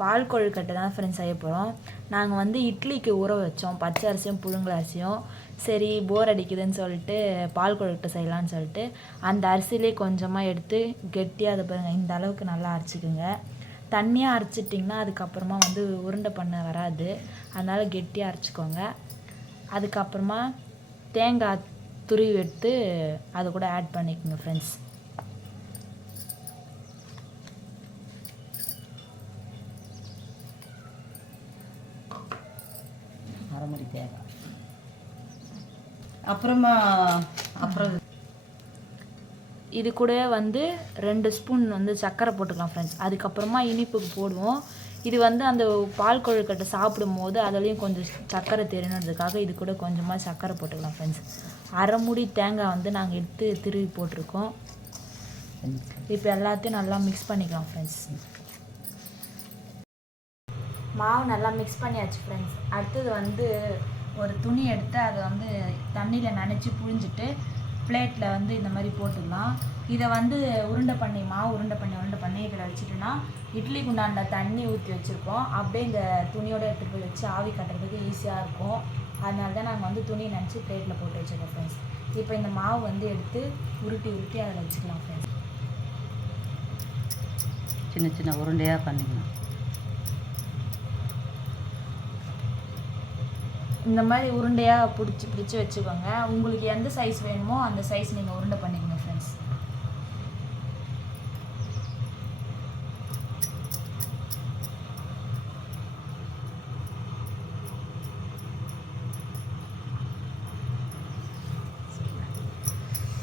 பால் கொழுக்கட்டை தான் ஃப்ரெண்ட்ஸ் செய்ய போகிறோம். நாங்கள் வந்து இட்லிக்கு ஊற வச்சோம் பச்சை அரிசியும் புழுங்கல் அரிசியும். சரி போர் அடிக்குதுன்னு சொல்லிட்டு பால் கொழுக்கட்டை செய்யலான்னு சொல்லிட்டு அந்த அரிசியிலே கொஞ்சமாக எடுத்து கெட்டியாக அதை பாருங்கள் இந்த அளவுக்கு நல்லா அரைச்சிக்குங்க. தண்ணியாக அரைச்சிட்டிங்கன்னா அதுக்கப்புறமா வந்து உருண்டை பண்ண வராது. அதனால் கெட்டியாக அரைச்சிக்கோங்க. அதுக்கப்புறமா தேங்காய் துருவி எடுத்து அதை கூட ஆட் பண்ணிக்கோங்க ஃப்ரெண்ட்ஸ். அரைமணி தேங்காய் அப்புறமா இது கூட வந்து 2 ஸ்பூன் வந்து சர்க்கரை போட்டுக்கலாம் ஃப்ரெண்ட்ஸ். அதுக்கப்புறமா இனிப்புக்கு போடுவோம். இது வந்து அந்த பால் கொழுக்கட்டை சாப்பிடும் போது அதுலேயும் கொஞ்சம் சர்க்கரை தெரியணுன்றதுக்காக இது கூட கொஞ்சமாக சர்க்கரை போட்டுக்கலாம் ஃப்ரெண்ட்ஸ். அரை மூடி தேங்காய் வந்து நாங்கள் எடுத்து திருவி போட்டிருக்கோம். இப்போ எல்லாத்தையும் நல்லா மிக்ஸ் பண்ணிக்கலாம் ஃப்ரெண்ட்ஸ். மாவு நல்லா மிக்ஸ் பண்ணியாச்சு ஃப்ரெண்ட்ஸ். அடுத்தது வந்து ஒரு துணி எடுத்து அதை வந்து தண்ணியில் நனைச்சி புழிஞ்சிட்டு பிளேட்டில் வந்து இந்த மாதிரி போட்டுடலாம். இதை வந்து மாவு உருண்டை பண்ணி இதில் வச்சுட்டோன்னா இட்லிக்கு உண்டான தண்ணி ஊற்றி வச்சுருக்கோம். அப்படியே இந்த துணியோடு எடுத்துகிட்டு போய் வச்சு ஆவி கட்டுறதுக்கு ஈஸியாக இருக்கும். அதனால தான் நாங்கள் வந்து துணி நினச்சி பிளேட்டில் போட்டு வச்சுருக்கோம் ஃப்ரெண்ட்ஸ். இப்போ இந்த மாவு வந்து எடுத்து உருட்டி அதில் வச்சுக்கலாம் ஃப்ரெண்ட்ஸ். சின்ன சின்ன உருண்டையாக பண்ணிக்கலாம். இந்த மாதிரி உருண்டையாக பிடிச்சி வச்சுக்கோங்க. உங்களுக்கு எந்த சைஸ் வேணுமோ அந்த சைஸ் நீங்கள் உருண்டை பண்ணிக்கோங்க ஃப்ரெண்ட்ஸ்.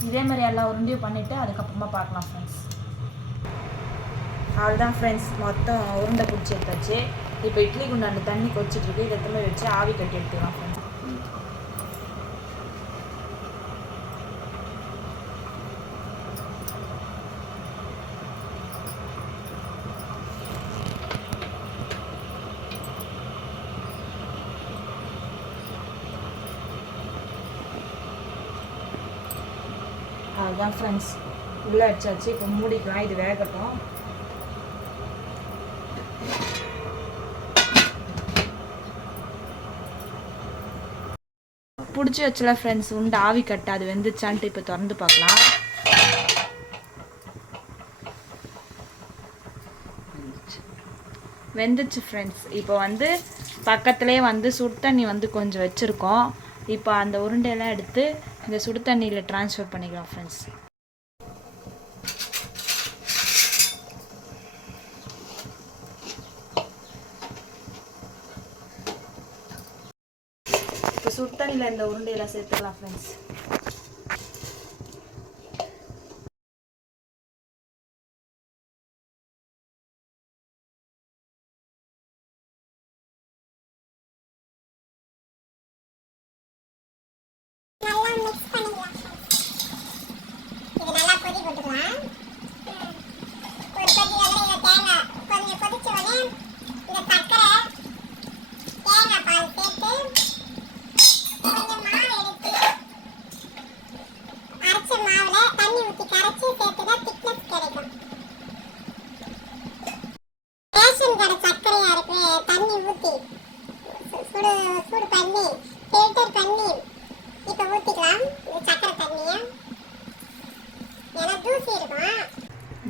இதே மாதிரி எல்லா உருண்டையும் பண்ணிவிட்டு அதுக்கப்புறமா பார்க்கலாம் ஃப்ரெண்ட்ஸ். அவ்வளோதான் ஃப்ரெண்ட்ஸ், மொத்தம் உருண்டை பிடிச்சி எடுத்தாச்சு. இப்போ இட்லி குண்டான தண்ணி கொதிச்சிட்ருக்கு. இதை திரும்ப வச்சு ஆவி கட்டி எடுத்துக்கலாம் ஃப்ரெண்ட்ஸ். அதுதான் ஃப்ரெண்ட்ஸ், உள்ளே அடிச்சாச்சு. இப்போ மூடிக்கலாம், இது வேகட்டும். பிடிச்சி வச்சல ஃப்ரெண்ட்ஸ் உண்டு ஆவி கட்டு. அது வெந்துச்சான்ட்டு இப்போ திறந்து பார்க்கலாம். வெந்துச்சு ஃப்ரெண்ட்ஸ். இப்போ வந்து பக்கத்துலேயே வந்து சுடு தண்ணி வந்து கொஞ்சம் வச்சுருக்கோம். இப்போ அந்த உருண்டையெல்லாம் எடுத்து இந்த சுடு தண்ணியில் ட்ரான்ஸ்ஃபர் பண்ணிக்கலாம் ஃப்ரெண்ட்ஸ். இப்போ சுடு தண்ணியில் இந்த உருண்டையெல்லாம் சேர்த்துக்கலாம் ஃப்ரெண்ட்ஸ்.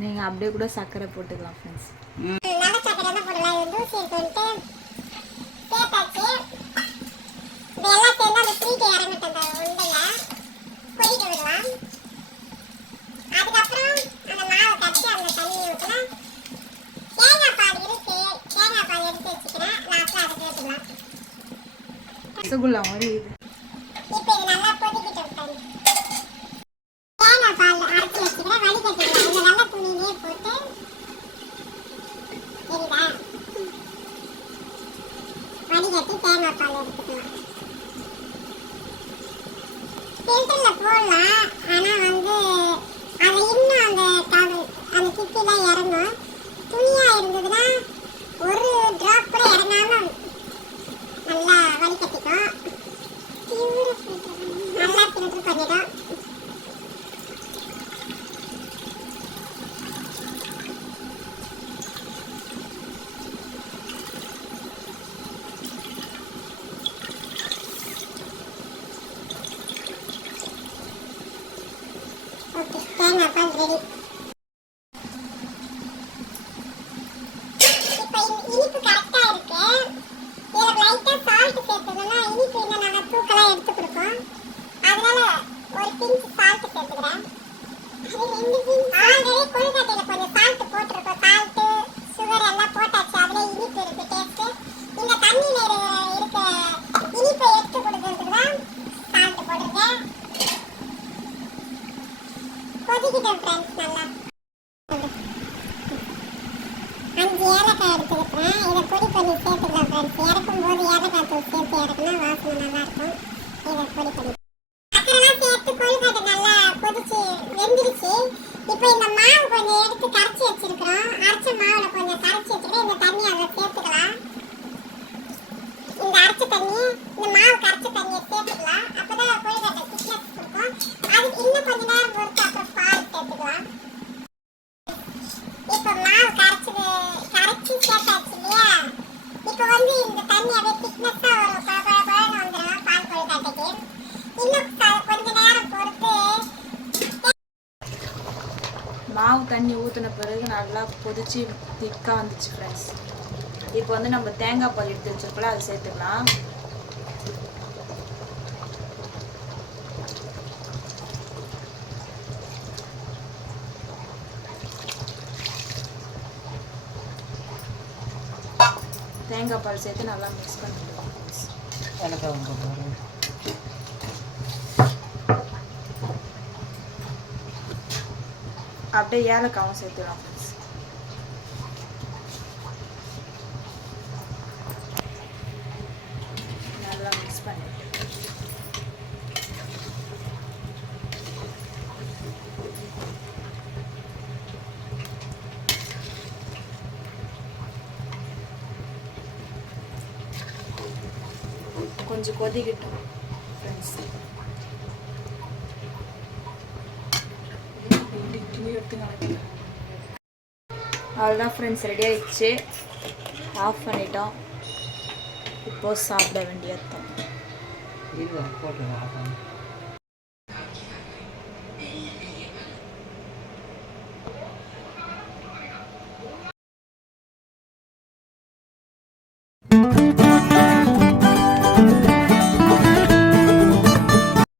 நீங்கள் அப்படியே கூட சர்க்கரை போட்டுக்கலாம் ஃப்ரெண்ட்ஸ். ரசகுல்லா மாதிரி இது. வடிகட்டி தேங்காய் பால் எடுத்துக்கலாம். ஃபில்டரில் போடலாம், ஆனால் வந்து அது இன்னும் அந்த கிட்டிலாம் இறங்கும். துணியாக இருந்ததுன்னா ஒரு ட்ராப் கூட இறங்காமல் நல்லா வடிகட்டிக்கும். நல்லா ஃபில்டர் பண்ணிடும். தேங்காய் பால் ரெடி. இப்போ இனிப்பு கரெக்டா இருக்கு. இதுல லைட்டா சால்ட் சேர்த்ததுன்னா இனிப்பு இன்னும் நல்லா தூக்கலா எடுத்து கொடுக்கும். அதனால ஒரு பிஞ்ச் சால்ட் சேர்த்துக்கிறேன். அது 2 பிஞ்ச். ஆல்ரெடி கொழுக்கட்டையில கொஞ்சம் சால்ட் போட்டிருக்கோம். சால்ட் சுகர் எல்லாம் போட்டாச்சு. அதுல இனிப்பு இருக்கு டேஸ்ட். இந்த தண்ணியில இருக்க இனிப்பை எடுத்து கொடுக்கறதுக்கு தான் சால்ட் போட்டிருக்கேன். கொதிக்கிட்டோம் ஃப்ரெண்ட்ஸ் நல்லா. 5 ஏலக்காய் எடுத்துக்கிறேன். இதை பொடி பண்ணி சேர்த்துக்கலாம் ஃப்ரெண்ட்ஸ். இறக்கும் போது ஏலக்காய் தூள் சேர்த்து இறக்குனா வாசனை நல்லா இருக்கும். இதை பொடி பண்ணி சக்கரெல்லாம் சேர்த்து கொழுக்கட்டை நல்லா கொதிச்சு வெந்துருச்சு. இப்போ இந்த மாவு கொஞ்சம் எடுத்து கரைச்சி வச்சிருக்கிறோம். அரைச்ச மாவுல கொஞ்சம் கரைச்சி வச்சுட்டு இந்த தண்ணி அதில் சேர்த்துக்கலாம். இந்த அரைச்ச தண்ணி, இந்த மாவு கரைச்ச தண்ணியை சேர்த்துக்கலாம். அப்பதான் கொழுக்கட்டை திக்னஸ் கொடுக்கும். அதுக்கு இன்னும் கொஞ்ச நேரம் பொறுத்து அப்புறம் பால் சேர்த்துக்கலாம். இப்போ மாவு கரைச்சி சேர்த்தாச்சு இல்லையா? இப்போ வந்து இந்த தண்ணி அப்படியே திக்னஸா வரும். பழபழன்னு வந்துடும் பால் கொழுக்கட்டைக்கு. இன்னும் கொஞ்ச நேரம் பொறுத்து மாவு தண்ணி ஊற்றின பிறகு நல்லா கொதிச்சு திக்காக வந்துச்சு ஃப்ரெண்ட்ஸ். இப்போ வந்து நம்ம தேங்காய் பால் எடுத்து வச்சிருக்கோம்ல அதை சேர்த்துக்கலாம். தேங்காய் பால் சேர்த்து நல்லா மிக்ஸ் பண்ணிடுவோம் ஃப்ரெண்ட்ஸ். ஏலக்காய் போடுறோம். அப்படியே ஏலக்காவும் சேர்த்துக்கலாம் ஃப்ரெண்ட்ஸ். நல்லா மிக்ஸ் பண்ணிட்டு கொஞ்சம் கொதிக்கட்டும் ஃப்ரெண்ட்ஸ். அவ்வளோதான் ஃப்ரெண்ட்ஸ், ரெடி ஆயிடுச்சு. ஆஃப் பண்ணிட்டோம். இப்போது சாப்பிட வேண்டியது தான். போட்டு